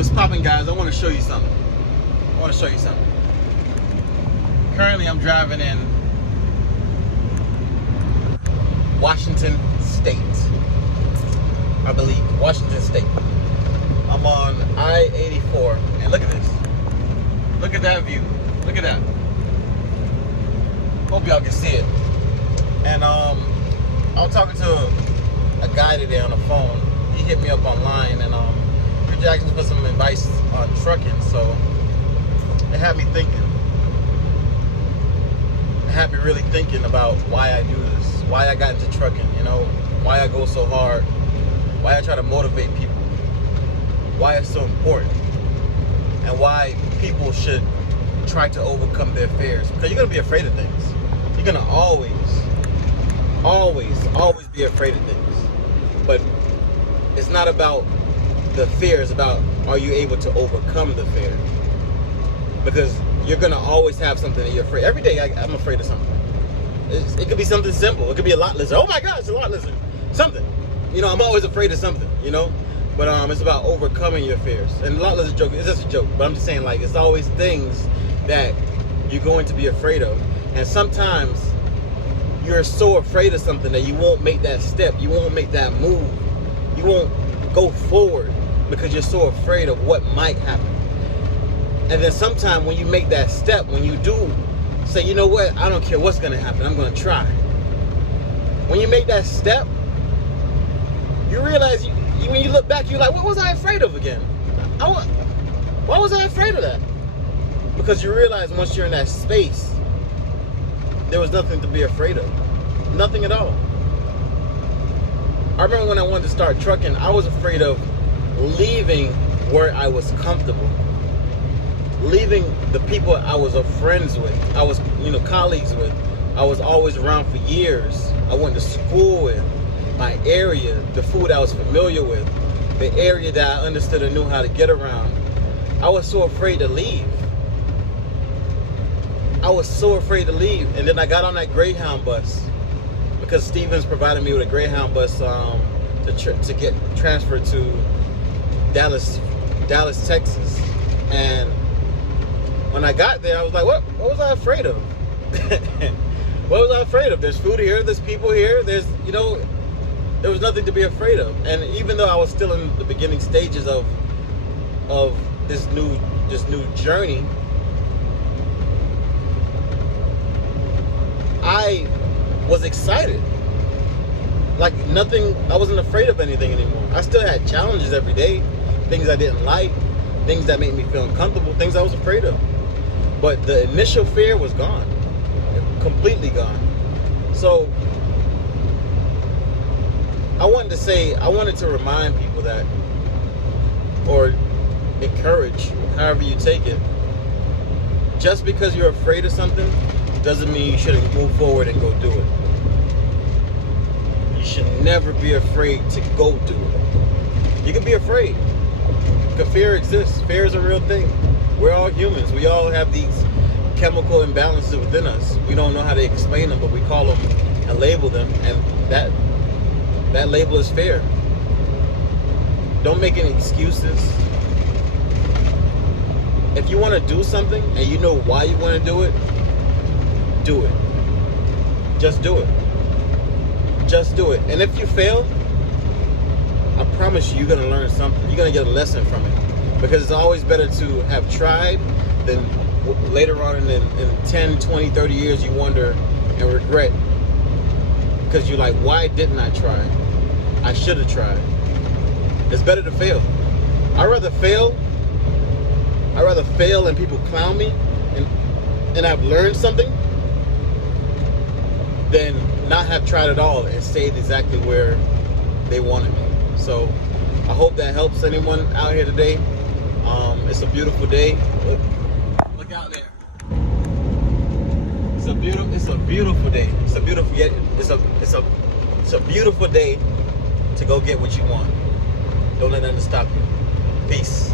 What's poppin', guys? I want to show you something. Currently, I'm driving in Washington State. I believe Washington State. I'm on I-84, and look at this. Look at that view. Look at that. Hope y'all can see it. And I was talking to a guy today on the phone. He hit me up online, and he asked me for some advice on trucking. So it had me thinking. It had me really thinking about why I do this, why I got into trucking. You know, why I go so hard, why I try to motivate people, why it's so important, and why people should try to overcome their fears. Because you're gonna be afraid of things. You're gonna always be afraid of things. But it's not about the fear, it's about, are you able to overcome the fear? Because you're gonna always have something that you're afraid. Every day I'm afraid of something. It could be something simple. It could be a lot lizard. Oh my God, it's a lot lizard. Something. You know, I'm always afraid of something, you know? But it's about overcoming your fears. And a lot lizard joke, it's just a joke. But I'm just saying, like, it's always things that you're going to be afraid of. And sometimes you're so afraid of something that you won't make that step. You won't make that move. You won't go forward because you're so afraid of what might happen. And then sometime when you make that step, when you do say, you know what, I don't care what's going to happen, I'm going to try. When you make that step, you realize, when you look back, you're like, what was I afraid of again? Why was I afraid of that? Because you realize once you're in that space, there was nothing to be afraid of. Nothing at all. I remember when I wanted to start trucking, I was afraid of leaving where I was comfortable. Leaving the people I was friends with, I was, colleagues with, I was always around for years. I went to school with, my area, the food I was familiar with, the area that I understood and knew how to get around. I was so afraid to leave. I was so afraid to leave. And then I got on that Greyhound bus because Stevens provided me with a Greyhound bus to get transferred to Dallas, Texas. And when I got there, I was like, what was I afraid of? What was I afraid of? There's food here, there's people here, there was nothing to be afraid of. And even though I was still in the beginning stages of this new journey, I was excited. Like nothing, I wasn't afraid of anything anymore. I still had challenges every day, things I didn't like, things that made me feel uncomfortable, things I was afraid of. But the initial fear was gone, completely gone. So I wanted to remind people that, or encourage, however you take it, just because you're afraid of something doesn't mean you shouldn't move forward and go do it. You should never be afraid to go do it. You can be afraid, because fear exists. Fear is a real thing. We're all humans. We all have these chemical imbalances within us. We don't know how to explain them, but we call them and label them, and that label is fear. Don't make any excuses. If you want to do something and you know why you want to do it, do it. Just do it. Just do it. And if you fail, I promise you're going to learn something. You're going to get a lesson from it. Because it's always better to have tried than later on in 10, 20, 30 years you wonder and regret. Because you're like, why didn't I try? I should have tried. It's better to fail. I'd rather fail and people clown me and I've learned something than not have tried at all and stayed exactly where they wanted me. So I hope that helps anyone out here today. It's a beautiful day. Look out there. It's a beautiful day. It's a beautiful day to go get what you want. Don't let nothing stop you. Peace.